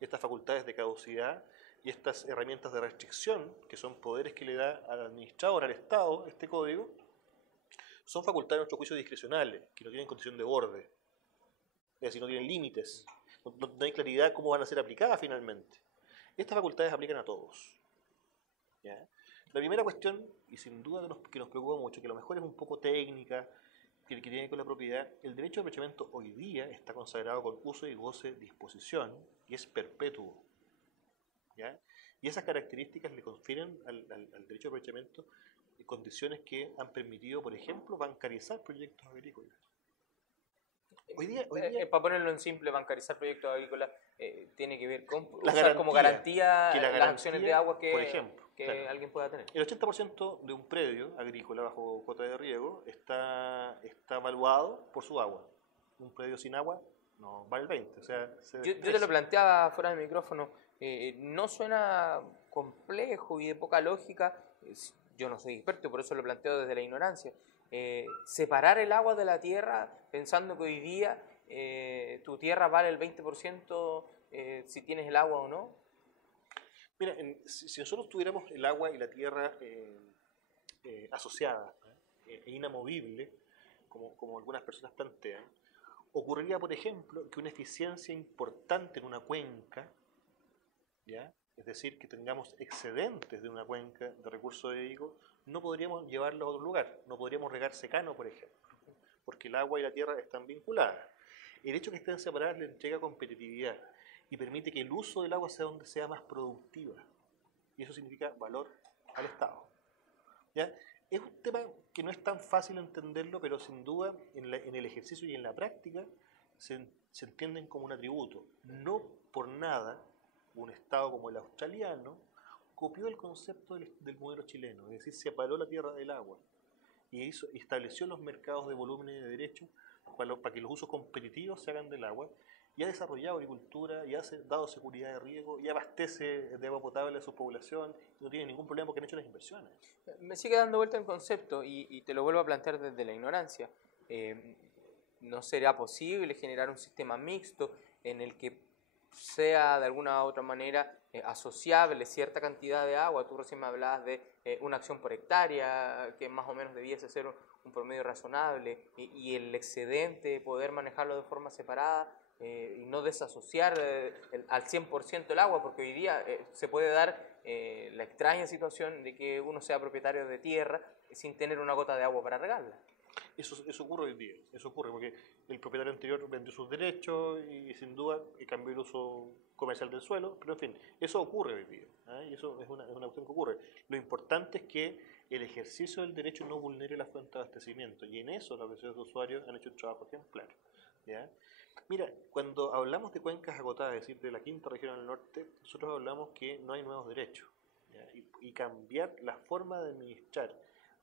Estas facultades de caducidad y estas herramientas de restricción, que son poderes que le da al administrador, al Estado, este código, son facultades a nuestro juicio discrecionales, que no tienen condición de borde, es decir, no tienen límites, no hay claridad cómo van a ser aplicadas finalmente. Estas facultades aplican a todos, ¿ya? La primera cuestión, y sin duda que nos preocupa mucho, que a lo mejor es un poco técnica, que tiene que ver con la propiedad, el derecho de aprovechamiento hoy día está consagrado con uso y goce, disposición, y es perpetuo, ¿ya? Y esas características le confieren al derecho de aprovechamiento condiciones que han permitido, por ejemplo, bancarizar proyectos agrícolas. Hoy día para ponerlo en simple, bancarizar proyectos agrícolas tiene que ver con usar como garantía las acciones de agua que, por ejemplo, claro, alguien pueda tener. El 80% de un predio agrícola bajo cuota de riego está evaluado por su agua. Un predio sin agua no vale el 20%. O sea, yo te lo planteaba fuera del micrófono. No suena complejo y de poca lógica. Yo no soy experto, por eso lo planteo desde la ignorancia. Separar el agua de la tierra pensando que hoy día tu tierra vale el 20% si tienes el agua o no. Mira, si nosotros tuviéramos el agua y la tierra asociadas e inamovible, como algunas personas plantean, ocurriría, por ejemplo, que una eficiencia importante en una cuenca, ¿ya?, es decir, que tengamos excedentes de una cuenca de recursos hídricos, no podríamos llevarlo a otro lugar, no podríamos regar secano, por ejemplo, porque el agua y la tierra están vinculadas. El hecho de que estén separadas le entrega competitividad y permite que el uso del agua sea donde sea más productiva, y eso significa valor al Estado, ¿ya? Es un tema que no es tan fácil entenderlo, pero sin duda en el ejercicio y en la práctica se entienden como un atributo. No por nada un Estado como el australiano copió el concepto del modelo chileno, es decir, separó la tierra del agua y estableció los mercados de volúmenes de derechos para que los usos competitivos se hagan del agua, y ha desarrollado agricultura, y ha dado seguridad de riego, y abastece de agua potable a su población, y no tiene ningún problema porque han hecho las inversiones. Me sigue dando vuelta el concepto y te lo vuelvo a plantear desde la ignorancia. ¿No será posible generar un sistema mixto en el que sea de alguna u otra manera asociable cierta cantidad de agua? Tú recién me hablabas de una acción por hectárea, que más o menos debiese ser un promedio razonable, y el excedente poder manejarlo de forma separada y no desasociar al 100% el agua, porque hoy día se puede dar la extraña situación de que uno sea propietario de tierra sin tener una gota de agua para regarla. Eso ocurre hoy día, eso ocurre porque el propietario anterior vendió sus derechos y sin duda cambió el uso comercial del suelo, pero en fin, eso ocurre hoy día, ¿eh? Y eso es una cuestión que ocurre. Lo importante es que el ejercicio del derecho no vulnere la fuente de abastecimiento, y en eso los organizaciones de usuarios han hecho un trabajo ejemplar, ¿ya? Mira, cuando hablamos de cuencas agotadas, es decir, de la quinta región del norte, nosotros hablamos que no hay nuevos derechos, ¿ya? Y cambiar la forma de administrar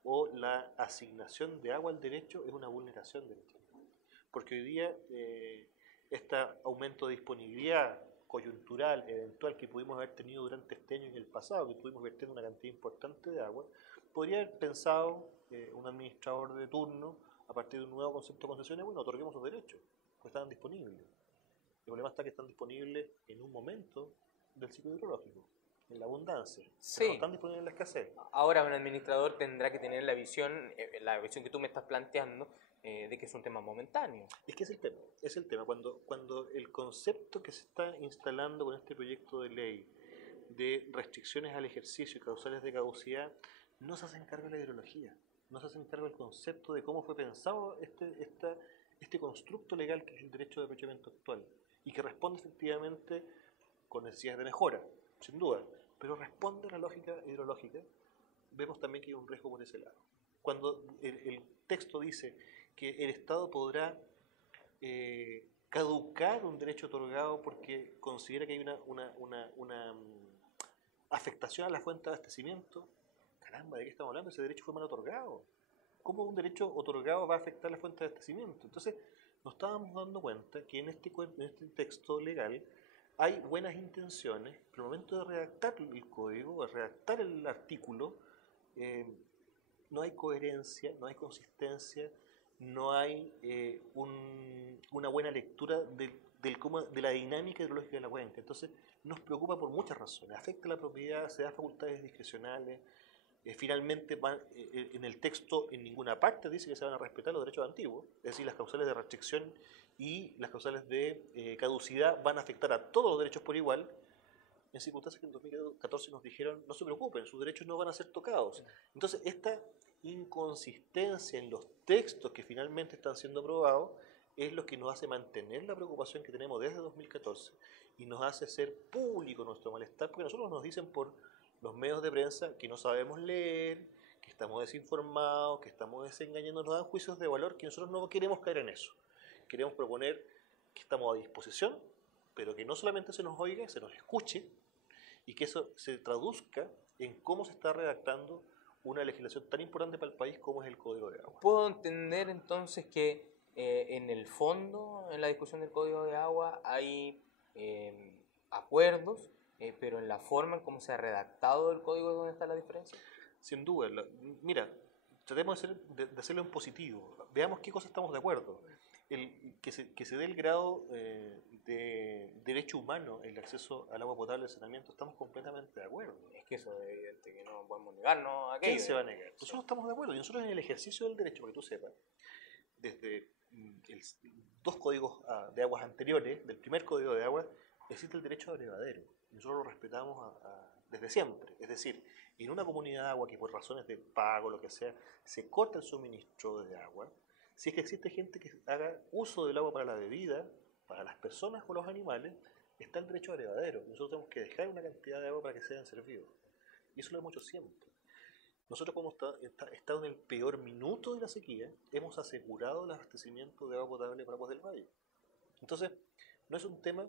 o la asignación de agua al derecho es una vulneración del derecho. Porque hoy día este aumento de disponibilidad coyuntural, eventual, que pudimos haber tenido durante este año y en el pasado, que estuvimos vertiendo una cantidad importante de agua, podría haber pensado un administrador de turno, a partir de un nuevo concepto de concesiones, bueno, otorguemos los derechos, pues estaban disponibles. El problema está que están disponibles en un momento del ciclo hidrológico, en la abundancia, Sí. pero no están disponibles en la escasez. Ahora un administrador tendrá que tener la visión que tú me estás planteando, de que es un tema momentáneo. Es que es el tema. Cuando el concepto que se está instalando con este proyecto de ley de restricciones al ejercicio y causales de caducidad, no se hacen cargo de la hidrología, no se hacen cargo del concepto de cómo fue pensado este constructo legal que es el derecho de aprovechamiento actual, y que responde efectivamente con necesidades de mejora, sin duda, pero responde a la lógica hidrológica. Vemos también que hay un riesgo por ese lado. Cuando el texto dice que el Estado podrá caducar un derecho otorgado porque considera que hay una afectación a la fuente de abastecimiento, caramba, ¿de qué estamos hablando? Ese derecho fue mal otorgado. ¿Cómo un derecho otorgado va a afectar la fuente de abastecimiento? Entonces, nos estábamos dando cuenta que en este texto legal hay buenas intenciones, pero al momento de redactar el código, de redactar el artículo, no hay coherencia, no hay consistencia, no hay una buena lectura de la dinámica hidrológica de la cuenca. Entonces, nos preocupa por muchas razones. Afecta la propiedad, se da facultades discrecionales. Finalmente, en el texto en ninguna parte dice que se van a respetar los derechos antiguos, es decir, las causales de restricción y las causales de caducidad van a afectar a todos los derechos por igual, en circunstancias que en 2014 nos dijeron, no se preocupen, sus derechos no van a ser tocados. Entonces, esta inconsistencia en los textos que finalmente están siendo aprobados es lo que nos hace mantener la preocupación que tenemos desde 2014 y nos hace ser público nuestro malestar, porque nosotros nos dicen por los medios de prensa que no sabemos leer, que estamos desinformados, que estamos desengañando, nos dan juicios de valor que nosotros no queremos caer en eso. Queremos proponer que estamos a disposición, pero que no solamente se nos oiga, se nos escuche y que eso se traduzca en cómo se está redactando una legislación tan importante para el país como es el Código de Agua. ¿Puedo entender entonces que en el fondo, en la discusión del Código de Agua, hay acuerdos, pero en la forma en cómo se ha redactado el código es donde está la diferencia? Sin duda. Mira, tratemos de hacerlo en positivo. Veamos qué cosas estamos de acuerdo. Que se dé el grado de derecho humano, el acceso al agua potable, al saneamiento, estamos completamente de acuerdo. Es que eso es evidente, que no podemos negarnos a aquello. ¿Quién se va a negar? Nosotros estamos de acuerdo, y nosotros en el ejercicio del derecho, para que tú sepas, desde dos códigos de aguas anteriores, del primer código de agua, existe el derecho a abrevadero. Nosotros lo respetamos desde siempre. Es decir, en una comunidad de agua que por razones de pago, lo que sea, se corta el suministro de agua, si es que existe gente que haga uso del agua para la bebida, para las personas o los animales, está el derecho a abrevadero. Nosotros tenemos que dejar una cantidad de agua para que sean servidos. Y eso lo hemos hecho siempre. Nosotros, como estado en el peor minuto de la sequía, hemos asegurado el abastecimiento de agua potable para Aguas del Valle. Entonces, no es un tema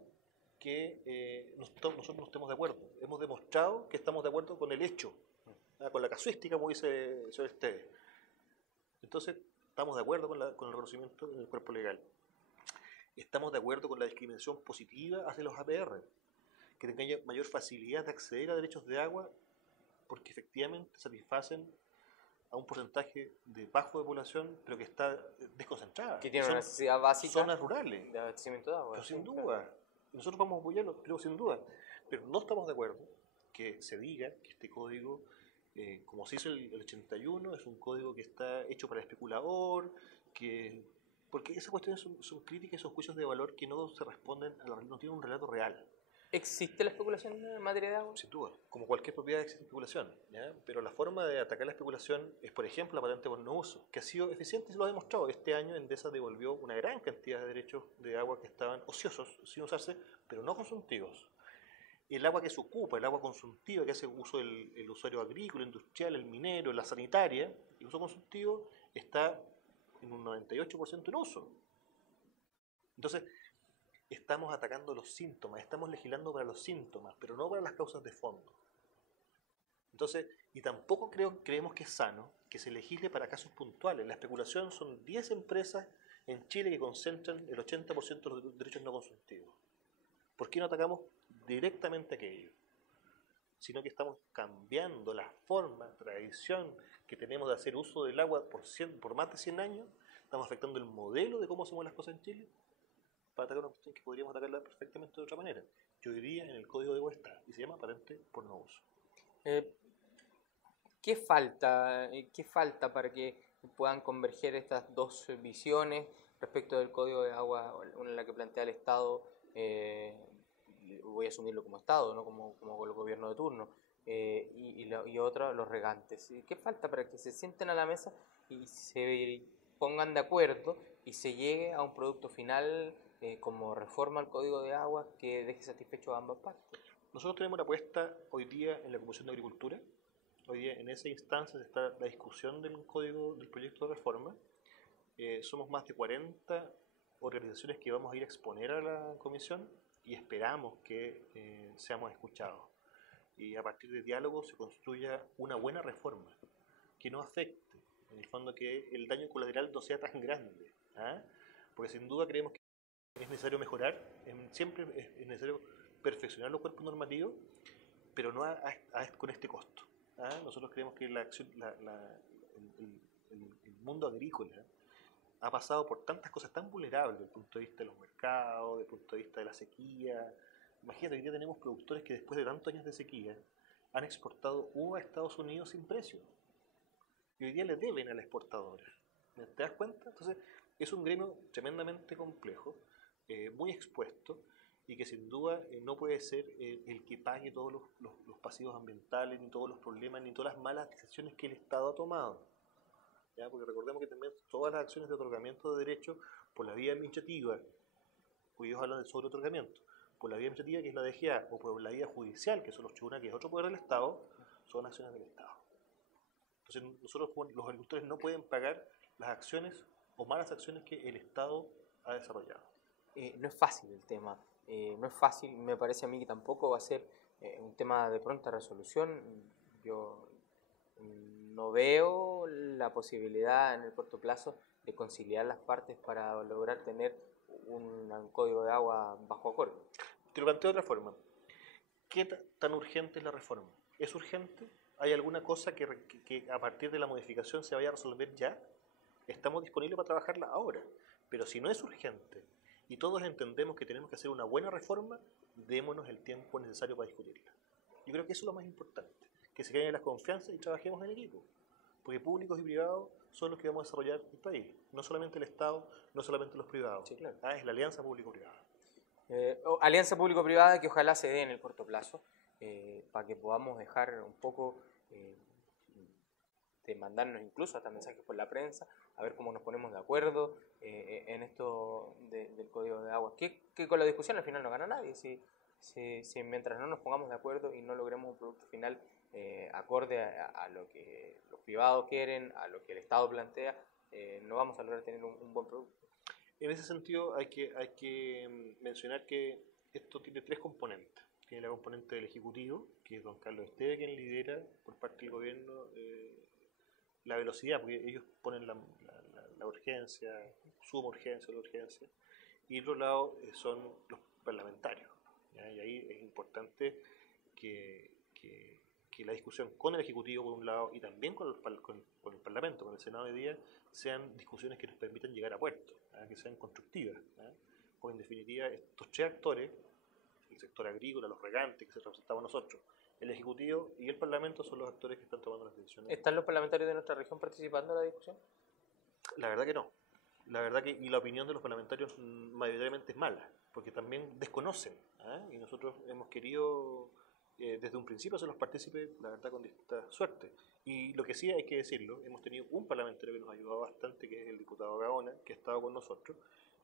que nosotros no estemos de acuerdo. Hemos demostrado que estamos de acuerdo con el hecho, con la casuística, como dice el señor Esteves. Entonces, estamos de acuerdo con el reconocimiento en el cuerpo legal. estamos de acuerdo con la discriminación positiva hacia los APR, que tengan mayor facilidad de acceder a derechos de agua porque efectivamente satisfacen a un porcentaje de bajo de población, pero que está desconcentrada. Que tiene una necesidad básica zonas rurales. De abastecimiento de agua. Pero sin duda. Nosotros vamos a apoyarlo, pero sin duda. Pero no estamos de acuerdo que se diga que este código, como se hizo el 81, es un código que está hecho para el especulador, porque esas cuestiones son críticas y son juicios de valor que no se responden, no tienen un relato real. ¿Existe la especulación en materia de agua? Sin duda, como cualquier propiedad existe especulación, ¿ya? Pero la forma de atacar la especulación es, por ejemplo, la patente por no uso, que ha sido eficiente y se lo ha demostrado. Este año Endesa devolvió una gran cantidad de derechos de agua que estaban ociosos, sin usarse, pero no consultivos. El agua que se ocupa, el agua consultiva que hace uso el usuario agrícola, industrial, el minero, la sanitaria, el uso consultivo está en un 98% en uso. Entonces, estamos atacando los síntomas, estamos legislando para los síntomas, pero no para las causas de fondo. Entonces, y tampoco creemos que es sano que se legisle para casos puntuales. La especulación son 10 empresas en Chile que concentran el 80% de los derechos no consultivos. ¿Por qué no atacamos directamente aquello? Sino que estamos cambiando la forma, tradición que tenemos de hacer uso del agua por más de 100 años, estamos afectando el modelo de cómo hacemos las cosas en Chile, para atacar una cuestión que podríamos atacarla perfectamente de otra manera. Que hoy día en el Código de Agua está, y se llama patente por no uso. ¿Qué falta para que puedan converger estas dos visiones respecto del Código de Agua, una en la que plantea el Estado, voy a asumirlo como Estado, no como el gobierno de turno, y otra, los regantes? ¿Qué falta para que se sienten a la mesa y se pongan de acuerdo y se llegue a un producto final como reforma al Código de Agua que deje satisfecho a ambas partes? Nosotros tenemos una apuesta hoy día en la Comisión de Agricultura. Hoy día en esa instancia está la discusión del código, del proyecto de reforma. Somos más de 40 organizaciones que vamos a ir a exponer a la comisión y esperamos que seamos escuchados. Y a partir de diálogo se construya una buena reforma que no afecte, en el fondo, que el daño colateral no sea tan grande. ¿Ah? Porque sin duda creemos que es necesario mejorar, siempre es necesario perfeccionar los cuerpos normativos, pero no con este costo. ¿Ah? Nosotros creemos que el mundo agrícola ha pasado por tantas cosas tan vulnerables desde el punto de vista de los mercados, desde el punto de vista de la sequía. Imagínate, hoy día tenemos productores que después de tantos años de sequía han exportado uva a Estados Unidos sin precio. Y hoy día le deben a la exportadora. ¿Te das cuenta? Entonces, es un gremio tremendamente complejo, muy expuesto, y que sin duda no puede ser el que pague todos los pasivos ambientales, ni todos los problemas, ni todas las malas decisiones que el Estado ha tomado. ¿Ya? Porque recordemos que también todas las acciones de otorgamiento de derechos por la vía administrativa, pues ellos hablan de sobreotorgamiento, por la vía administrativa, que es la DGA, o por la vía judicial, que son los tribunales, que es otro poder del Estado, son acciones del Estado. Entonces nosotros, los agricultores, no pueden pagar las acciones o malas acciones que el Estado ha desarrollado. No es fácil el tema, no es fácil, me parece a mí que tampoco va a ser un tema de pronta resolución. Yo no veo la posibilidad en el corto plazo de conciliar las partes para lograr tener un código de agua bajo acuerdo. Te lo planteo de otra forma. ¿Qué tan urgente es la reforma? ¿Es urgente? ¿Hay alguna cosa que a partir de la modificación se vaya a resolver ya? Estamos disponibles para trabajarla ahora. Pero si no es urgente y todos entendemos que tenemos que hacer una buena reforma, démonos el tiempo necesario para discutirla. Yo creo que eso es lo más importante, que se gane la confianza y trabajemos en equipo. Porque públicos y privados son los que vamos a desarrollar el país. No solamente el Estado, no solamente los privados. Sí, claro. Es la alianza público-privada. Alianza público-privada que ojalá se dé en el corto plazo, para que podamos dejar un poco de mandarnos incluso hasta mensajes por la prensa, a ver cómo nos ponemos de acuerdo en esto del Código de Agua. Que con la discusión al final no gana nadie. Si mientras no nos pongamos de acuerdo y no logremos un producto final acorde a lo que los privados quieren, a lo que el Estado plantea, no vamos a lograr tener un buen producto. En ese sentido hay que mencionar que esto tiene tres componentes. Tiene la componente del Ejecutivo, que es don Carlos Esteve quien lidera por parte del gobierno la velocidad, porque ellos ponen la urgencia, suma urgencia, la urgencia. y otro lado son los parlamentarios. ¿Ya? Y ahí es importante que la discusión con el Ejecutivo por un lado y también con el Parlamento, con el Senado hoy día, sean discusiones que nos permitan llegar a puerto, que sean constructivas. Porque en definitiva estos tres actores, el sector agrícola, los regantes que se representamos nosotros, el Ejecutivo y el Parlamento son los actores que están tomando las decisiones. ¿Están los parlamentarios de nuestra región participando en la discusión? La verdad que no. La verdad que, y la opinión de los parlamentarios mayoritariamente es mala, porque también desconocen, y nosotros hemos querido desde un principio hacerlos partícipes, la verdad, con distinta suerte. Y lo que sí hay que decirlo, hemos tenido un parlamentario que nos ha ayudado bastante, que es el diputado Gaona, que ha estado con nosotros,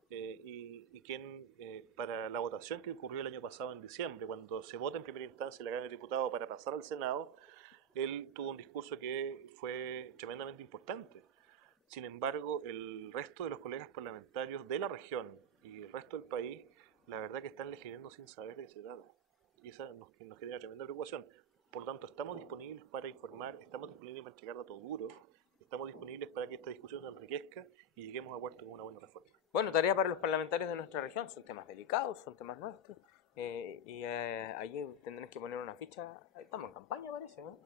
y quien, para la votación que ocurrió el año pasado en diciembre, cuando se vota en primera instancia la Cámara de Diputados para pasar al Senado, él tuvo un discurso que fue tremendamente importante. Sin embargo, el resto de los colegas parlamentarios de la región y el resto del país, la verdad que están legislando sin saber de qué se trata. Y esa nos genera tremenda preocupación. Por lo tanto, estamos disponibles para informar, estamos disponibles para entregar datos duros, estamos disponibles para que esta discusión se enriquezca y lleguemos a puerto con una buena reforma. Bueno, tarea para los parlamentarios de nuestra región, son temas delicados, son temas nuestros, allí tendrán que poner una ficha, estamos en campaña parece, ¿no?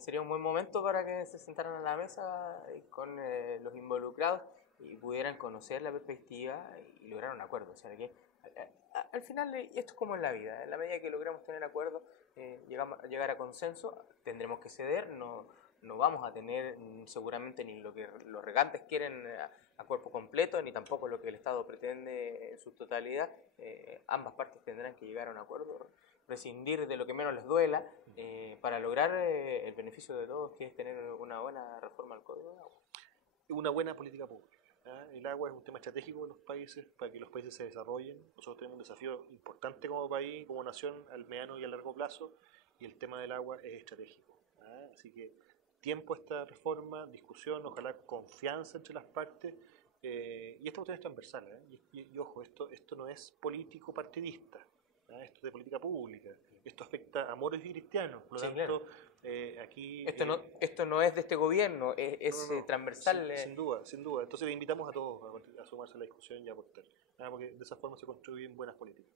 Sería un buen momento para que se sentaran a la mesa con los involucrados y pudieran conocer la perspectiva y lograr un acuerdo. O sea, que al final esto es como en la vida, en la medida que logramos tener acuerdos, llegar a consenso, tendremos que ceder, no vamos a tener seguramente ni lo que los regantes quieren a cuerpo completo, ni tampoco lo que el Estado pretende en su totalidad. Ambas partes tendrán que llegar a un acuerdo, prescindir de lo que menos les duela, para lograr el beneficio de todos, que es tener una buena reforma al Código de Agua. Una buena política pública. El agua es un tema estratégico de los países, para que los países se desarrollen. Nosotros tenemos un desafío importante como país, como nación, al mediano y a largo plazo, y el tema del agua es estratégico. Así que tiempo a esta reforma, discusión, ojalá confianza entre las partes, y esta cuestión es transversal, y ojo, esto no es político partidista, esto es de política pública, esto afecta a moros y cristianos, por lo tanto, claro. Aquí... Esto no es de este gobierno, es transversal. Sin duda, sin duda. Entonces le invitamos a todos a sumarse a la discusión y a aportar, porque de esa forma se construyen buenas políticas.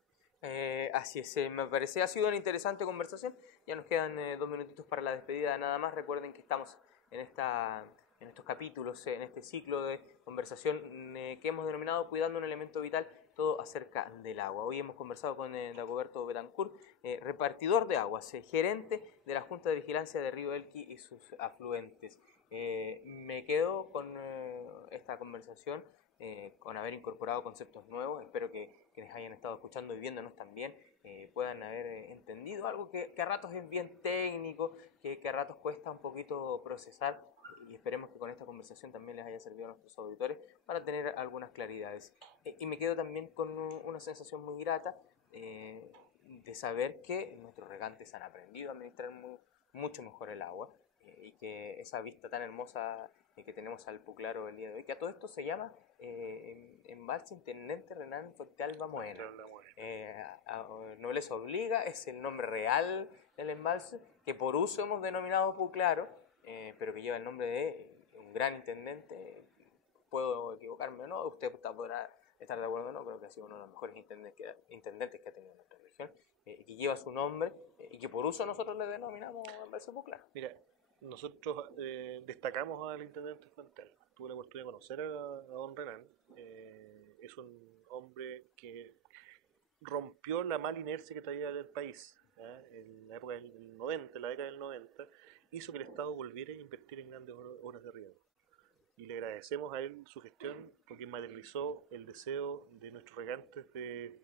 Así es, me parece, ha sido una interesante conversación. Ya nos quedan 2 minutitos para la despedida nada más. Recuerden que estamos en estos capítulos, en este ciclo de conversación que hemos denominado Cuidando un elemento vital, todo acerca del agua. Hoy hemos conversado con Dagoberto Betancourt, repartidor de aguas, gerente de la Junta de Vigilancia de Río Elqui y sus afluentes. Me quedo con esta conversación, con haber incorporado conceptos nuevos. Espero que quienes hayan estado escuchando y viéndonos también puedan haber entendido algo que a ratos es bien técnico, que a ratos cuesta un poquito procesar, y esperemos que con esta conversación también les haya servido a nuestros auditores para tener algunas claridades. Y me quedo también con una sensación muy grata de saber que nuestros regantes han aprendido a administrar mucho mejor el agua, y que esa vista tan hermosa que tenemos al Puclaro el día de hoy, que a todo esto se llama Embalse Intendente Renán Fuentealba Moena. Nobleza obliga, es el nombre real del embalse, que por uso hemos denominado Puclaro, pero que lleva el nombre de un gran intendente. Puedo equivocarme o no, usted podrá estar de acuerdo o no, creo que ha sido uno de los mejores intendentes que ha tenido nuestra región, y que lleva su nombre, y que por uso nosotros le denominamos Embalse Puclaro. Mira, nosotros destacamos al intendente Fuentealba. Tuve la oportunidad de conocer a don Renán. Es un hombre que rompió la mala inercia que traía el país. En la época del 90, en la década del 90, hizo que el Estado volviera a invertir en grandes obras de riego. Y le agradecemos a él su gestión, porque materializó el deseo de nuestros regantes de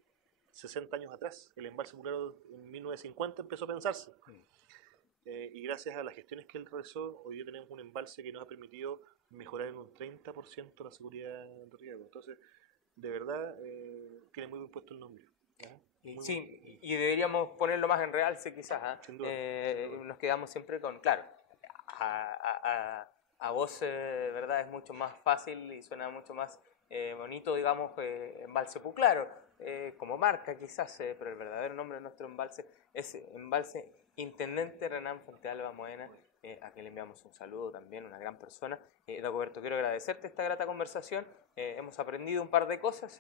60 años atrás. El embalse Puclaro en 1950 empezó a pensarse. Y gracias a las gestiones que él realizó, hoy día tenemos un embalse que nos ha permitido mejorar en un 30% la seguridad de riego. Entonces, de verdad, tiene muy bien puesto el nombre. Sí, y deberíamos ponerlo más en realce quizás. Sin duda. Nos quedamos siempre con, claro, a voz, verdad, es mucho más fácil y suena mucho más bonito, digamos, Embalse Puclaro, como marca quizás, pero el verdadero nombre de nuestro embalse es Embalse Intendente Renán Fuentealba Moena, a quien le enviamos un saludo también, una gran persona. Dagoberto, quiero agradecerte esta grata conversación. Hemos aprendido un par de cosas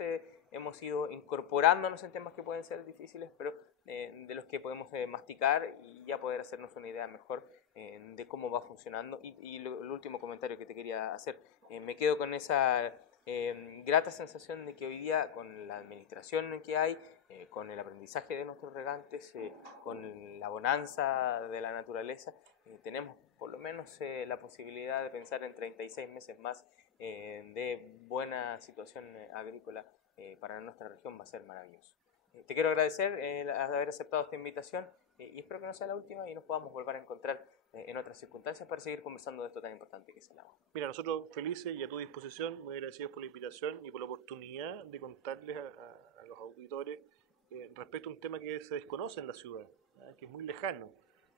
hemos ido incorporándonos en temas que pueden ser difíciles, pero de los que podemos masticar y ya poder hacernos una idea mejor de cómo va funcionando. Y el último comentario que te quería hacer, me quedo con esa grata sensación de que hoy día, con la administración que hay, con el aprendizaje de nuestros regantes, con la bonanza de la naturaleza, tenemos por lo menos la posibilidad de pensar en 36 meses más de buena situación agrícola para nuestra región. Va a ser maravilloso. Te quiero agradecer haber aceptado esta invitación y espero que no sea la última y nos podamos volver a encontrar en otras circunstancias para seguir conversando de esto tan importante que es el agua. Mira, nosotros felices y a tu disposición, muy agradecidos por la invitación y por la oportunidad de contarles a los auditores respecto a un tema que se desconoce en la ciudad, que es muy lejano,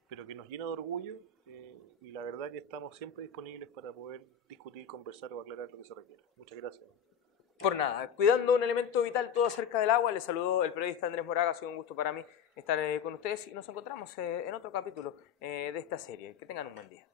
pero que nos llena de orgullo y la verdad que estamos siempre disponibles para poder discutir, conversar o aclarar lo que se requiera. Muchas gracias. Por nada, cuidando un elemento vital todo acerca del agua, les saludo el periodista Andrés Moraga. Ha sido un gusto para mí estar con ustedes y nos encontramos en otro capítulo de esta serie. Que tengan un buen día.